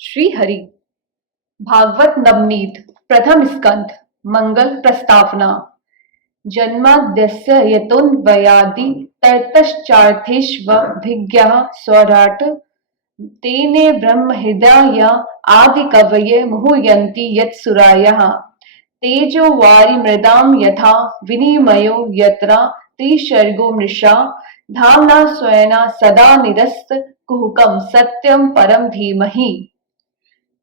श्री हरि भागवत नवनीत प्रथम स्कंध मंगल प्रस्तावना। जन्माद्यस्य यतोऽन्वयादि ततश्चार्थेष्वभिज्ञः स्वराट् तेने ब्रह्महृदाय आदिकवये मुह्यन्ति यत्सुरायः तेजो वारिमृदां यथा विनिमयो यत्र त्रिसर्गो मृषा धाम्ना स्वेन सदा निरस्तकुहकं सत्यं परं धीमहि।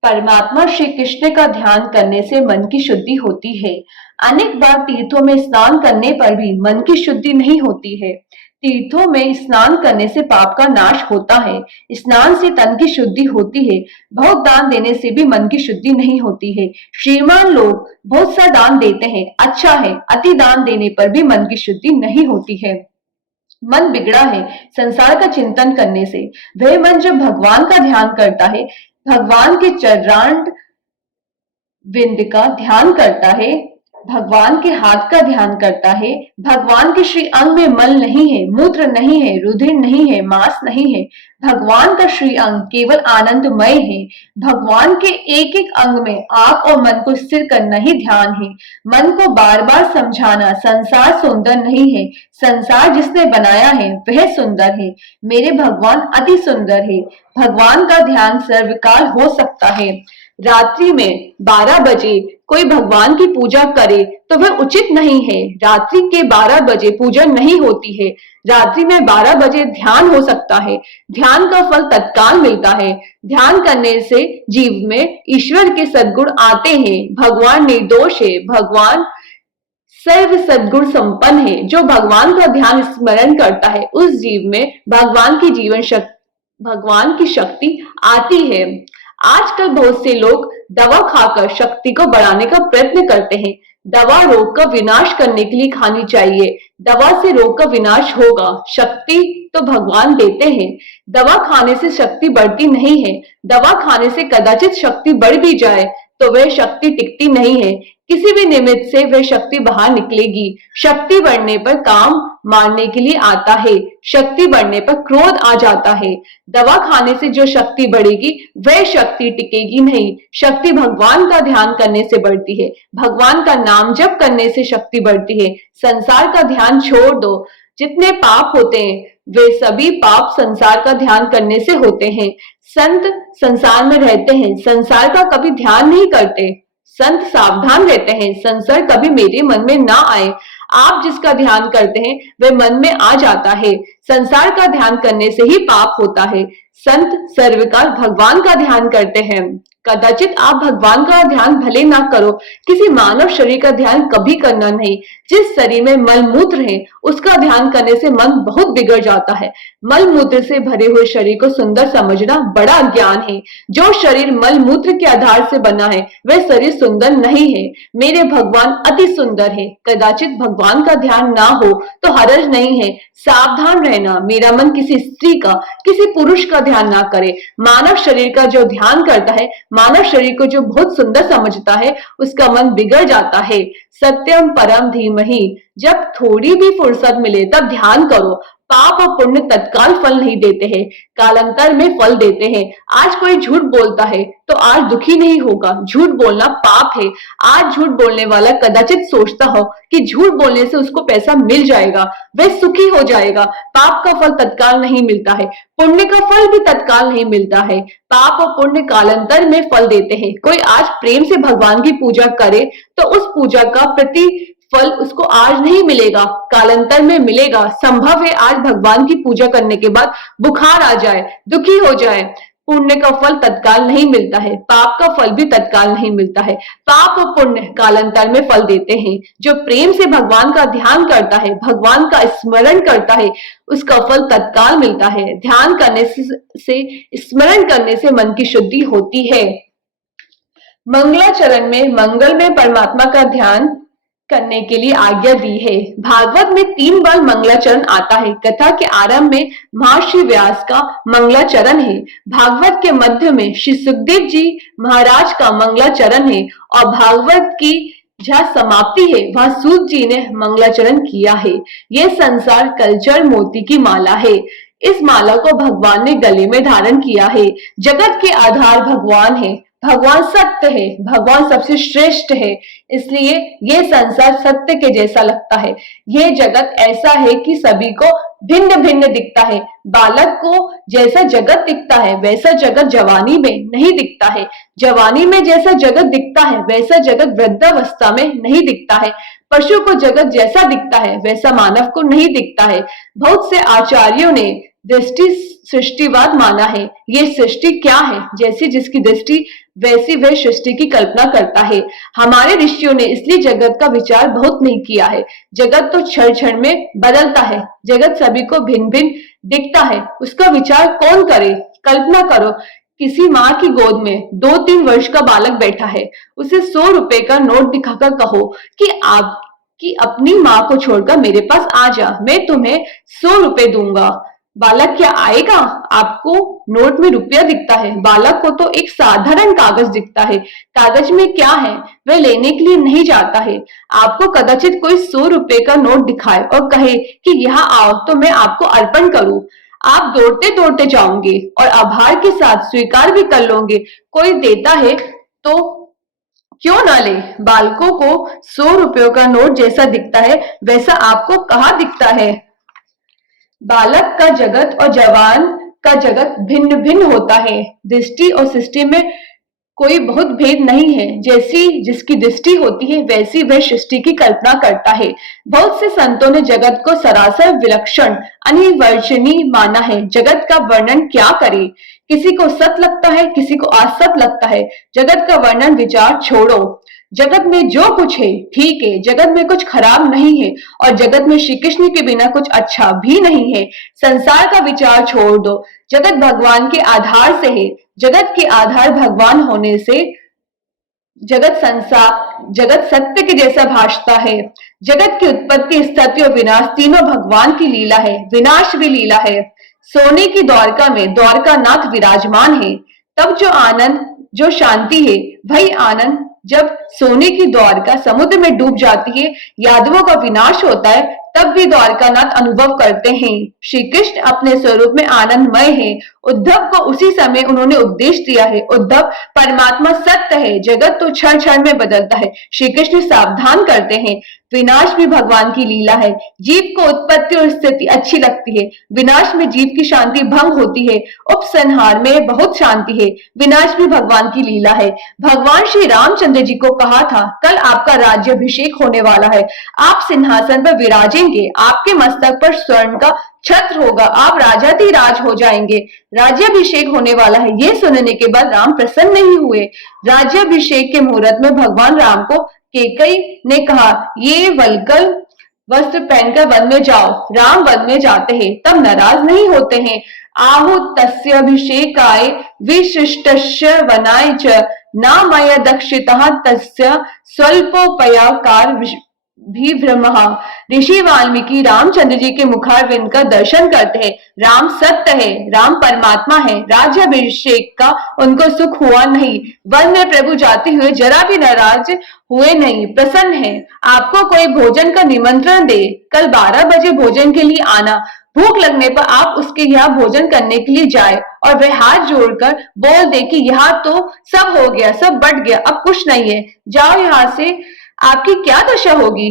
परमात्मा श्री कृष्ण का ध्यान करने से मन की शुद्धि होती है। अनेक बार तीर्थों में स्नान करने पर भी मन की शुद्धि नहीं होती है। तीर्थों में स्नान करने से पाप का नाश होता है। स्नान से तन की शुद्धि होती है। बहुत दान देने से भी मन की शुद्धि नहीं होती है। श्रीमान लोग बहुत सा दान देते हैं, अच्छा है। अति दान देने पर भी मन की शुद्धि नहीं होती है। मन बिगड़ा है संसार का चिंतन करने से। वह मन जब भगवान का ध्यान करता है, भगवान के चरणारविंद का ध्यान करता है, भगवान के हाथ का ध्यान करता है, भगवान के श्री अंग में मल नहीं है, मूत्र नहीं है, रुधिर नहीं है, मांस नहीं है। भगवान का श्री अंग केवल आनंदमय है। भगवान के एक एक अंग में आंख और मन को स्थिर करना ही ध्यान है। मन को बार बार समझाना संसार सुंदर नहीं है, संसार जिसने बनाया है वह सुंदर है। मेरे भगवान अति सुंदर है। भगवान का ध्यान सर्वकाल हो सकता है। रात्रि में 12 बजे कोई भगवान की पूजा करे तो वह उचित नहीं है। रात्रि के 12 बजे पूजा नहीं होती है। रात्रि में 12 बजे ध्यान हो सकता है। ध्यान का फल तत्काल मिलता है। ध्यान करने से जीव में ईश्वर के सद्गुण आते हैं। भगवान निर्दोष है। भगवान सर्व सद्गुण संपन्न है। जो भगवान का ध्यान स्मरण करता है उस जीव में भगवान की शक्ति आती है। आजकल बहुत से लोग दवा खाकर शक्ति को बढ़ाने का प्रयत्न करते हैं। दवा रोग का विनाश करने के लिए खानी चाहिए। दवा से रोग का विनाश होगा। शक्ति तो भगवान देते हैं। दवा खाने से शक्ति बढ़ती नहीं है। दवा खाने से कदाचित शक्ति बढ़ भी जाए तो वह शक्ति टिकती नहीं है। किसी भी निमित्त से वह शक्ति बाहर निकलेगी। शक्ति बढ़ने पर काम मारने के लिए आता है। शक्ति बढ़ने पर क्रोध आ जाता है। दवा खाने से जो शक्ति बढ़ेगी वह शक्ति टिकेगी नहीं। शक्ति भगवान का ध्यान करने से बढ़ती है। भगवान का नाम जप करने से शक्ति बढ़ती है। संसार का ध्यान छोड़ दो। जितने पाप होते हैं वे सभी पाप संसार का ध्यान करने से होते हैं। संत संसार में रहते हैं, संसार का कभी ध्यान नहीं करते। संत सावधान रहते हैं, संसार कभी मेरे मन में ना आए। आप जिसका ध्यान करते हैं वह मन में आ जाता है। संसार का ध्यान करने से ही पाप होता है। संत सर्वकाल भगवान का ध्यान करते हैं। कदाचित आप भगवान का ध्यान भले ना करो, किसी मानव शरीर का ध्यान कभी करना नहीं। जिस शरीर में मल मूत्र है उसका ध्यान करने से मन बहुत बिगड़ जाता है। मल मूत्र से भरे हुए शरीर को सुंदर समझना बड़ा ज्ञान है। जो शरीर मल मूत्र के आधार से बना है वह शरीर सुंदर नहीं है। मेरे भगवान अति सुंदर है। कदाचित भगवान का ध्यान ना हो तो हरज नहीं है। सावधान रहना, मेरा मन किसी स्त्री का, किसी पुरुष का ध्यान ना करे। मानव शरीर का जो ध्यान करता है, मानव शरीर को जो बहुत सुंदर समझता है, उसका मन बिगड़ जाता है। सत्यम परम धीमहि। जब थोड़ी भी फुर्सत मिले तब ध्यान करो। पाप और पुण्य तत्काल फल नहीं देते हैं, कालांतर में फल देते हैं। आज कोई झूठ बोलता है तो आज दुखी नहीं होगा। झूठ बोलना पाप है। आज झूठ बोलने वाला कदाचित सोचता हो कि झूठ बोलने से उसको पैसा मिल जाएगा, वह सुखी हो जाएगा। पाप का फल तत्काल नहीं मिलता है, पुण्य का फल भी तत्काल नहीं मिलता है। पाप और पुण्य कालांतर में फल देते हैं। कोई आज प्रेम से भगवान की पूजा करे तो उस पूजा का फल उसको आज नहीं मिलेगा, कालांतर में मिलेगा। संभव है आज भगवान की पूजा करने के बाद बुखार आ जाए, दुखी हो जाए। पुण्य का फल तत्काल नहीं मिलता है, पाप का फल भी तत्काल नहीं मिलता है। पाप और पुण्य कालांतर में फल देते हैं। जो प्रेम से भगवान का ध्यान करता है, भगवान का स्मरण करता है, उसका फल तत्काल मिलता है। ध्यान करने से स्मरण करने से मन की शुद्धि होती है। मंगलाचरण में मंगल में परमात्मा का ध्यान करने के लिए आज्ञा दी है। भागवत में 3 बार मंगलाचरण आता है। कथा के आरंभ में महर्षि व्यास का मंगलाचरण है। भागवत के मध्य में श्री सुखदेव जी महाराज का मंगलाचरण है और भागवत की जहाँ समाप्ति है वहां सूत जी ने मंगलाचरण किया है। यह संसार कल्चर मोती की माला है। इस माला को भगवान ने गले में धारण किया है। जगत के आधार भगवान है, भगवान सत्य है, भगवान सबसे श्रेष्ठ है, इसलिए ये संसार सत्य के जैसा लगता है। ये जगत ऐसा है कि सभी को भिन्न भिन्न दिखता है। बालक को जैसा जगत दिखता है वैसा जगत जवानी में नहीं दिखता है। जवानी में जैसा जगत दिखता है वैसा जगत वृद्धावस्था में नहीं दिखता है। पशु को जगत जैसा दिखता है वैसा मानव को नहीं दिखता है। बहुत से आचार्यों ने दृष्टि सृष्टिवाद माना है। ये सृष्टि क्या है, जैसी जिसकी दृष्टि वैसी वह सृष्टि की कल्पना करता है। हमारे ऋषियों ने इसलिए जगत का विचार बहुत नहीं किया है। जगत तो क्षण क्षण में बदलता है, जगत सभी को भिन्न भिन्न दिखता है, उसका विचार कौन करे। कल्पना करो, किसी माँ की गोद में 2-3 वर्ष का बालक बैठा है, उसे 100 रुपए का नोट दिखाकर कहो कि आपकी अपनी माँ को छोड़कर मेरे पास आ जा, मैं तुम्हें 100 रुपए दूंगा। बालक क्या आएगा? आपको नोट में रुपया दिखता है, बालक को तो एक साधारण कागज दिखता है। कागज में क्या है वह लेने के लिए नहीं जाता है। आपको कदाचित कोई 100 रुपए का नोट दिखाए और कहे कि यहाँ आओ तो मैं आपको अर्पण करूं। आप दौड़ते दौड़ते जाओगे और आभार के साथ स्वीकार भी कर लोगे। कोई देता है तो क्यों ना ले। बालकों को 100 रुपयों का नोट जैसा दिखता है वैसा आपको कहाँ दिखता है। बालक का जगत और जवान का जगत भिन्न भिन्न होता है। दृष्टि और सृष्टि में कोई बहुत भेद नहीं है। जैसी जिसकी दृष्टि होती है वैसी वह सृष्टि की कल्पना करता है। बहुत से संतों ने जगत को सरासर विलक्षण अनिर्वचनीय माना है। जगत का वर्णन क्या करे, किसी को सत लगता है, किसी को असत लगता है। जगत का वर्णन विचार छोड़ो। जगत में जो कुछ है ठीक है, जगत में कुछ खराब नहीं है और जगत में श्री कृष्ण के बिना कुछ अच्छा भी नहीं है। संसार का विचार छोड़ दो। जगत भगवान के आधार से है। जगत के आधार भगवान होने से जगत सत्य के जैसा भासता है। जगत की उत्पत्ति, स्थिति और विनाश तीनों भगवान की लीला है, विनाश भी लीला है। सोने की द्वारका में द्वारका नाथ विराजमान है। तब जो आनंद, जो शांति है, वही आनंद जब सोने की द्वारका समुद्र में डूब जाती है, यादवों का विनाश होता है, तब भी द्वारकानाथ अनुभव करते हैं। श्री कृष्ण अपने स्वरूप में आनंदमय है। उद्धव को उसी समय उन्होंने उपदेश दिया है। उद्धव, परमात्मा सत्य है, जगत तो क्षण क्षण में बदलता है। श्री कृष्ण सावधान करते हैं, विनाश भी भगवान की लीला है। जीव को उत्पत्ति और स्थिति अच्छी लगती है, विनाश में जीव की शांति भंग होती है। उपसंहार में बहुत शांति है, विनाश भी भगवान की लीला है। भगवान श्री रामचंद्र जी को कहा था, कल आपका राज्याभिषेक होने वाला है, आप सिंहासन पर विराजेंगे, आपके मस्तक पर स्वर्ण का छत्र होगा, आप राजाधिराज हो जाएंगे, राज्याभिषेक होने वाला है। ये सुनने के बाद राम प्रसन्न नहीं हुए। राज्याभिषेक के मुहूर्त में भगवान राम को कैकेयी ने कहा, ये वल्कल वस्त्र पहनकर वन में जाओ। राम वन में जाते हैं तब नाराज नहीं होते हैं। आहु तस्य अभिषेकाय विशिष्टस्य वनाय च नामय दक्षितः तस्य स्वल्पोपयाकार भी ब्रह्म। ऋषि वाल्मीकि रामचंद्र जी के मुखारविंद का दर्शन करते हैं। राम सत्य है, राम परमात्मा है, राज्याभिषेक का उनको सुख हुआ नहीं। वन में प्रभु जाते हुए जरा भी नाराज हुए नहीं, प्रसन्न है। आपको कोई भोजन का निमंत्रण दे, कल 12 बजे भोजन के लिए आना। भूख लगने पर आप उसके यहाँ भोजन करने के लिए जाए और वह हाथ जोड़कर बोल दे कि यहाँ तो सब हो गया, सब बट गया, अब कुछ नहीं है, जाओ यहाँ से। आपकी क्या दशा होगी?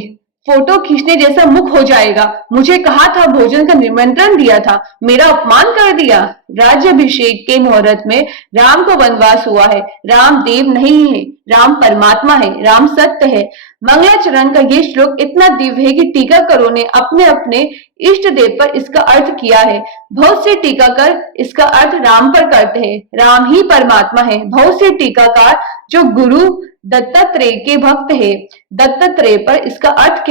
फोटो खींचने जैसा मुख हो जाएगा। मुझे कहा था, भोजन का निमंत्रण दिया था, मेरा अपमान कर दिया। राज्याभिषेक के मुहूर्त में राम को वनवास हुआ है। राम देव नहीं है, राम परमात्मा है, राम सत्य है। मंगलाचरण का ये श्लोक इतना दिव्य है कि टीकाकारों ने अपने अपने इष्ट देव पर इसका अर्थ किया है। बहुत से टीकाकार इसका अर्थ राम पर करते हैं, राम ही परमात्मा है। बहुत से टीकाकार जो गुरु दत्तात्रेय के भक्त है, दत्तात्रेय पर इसका अर्थ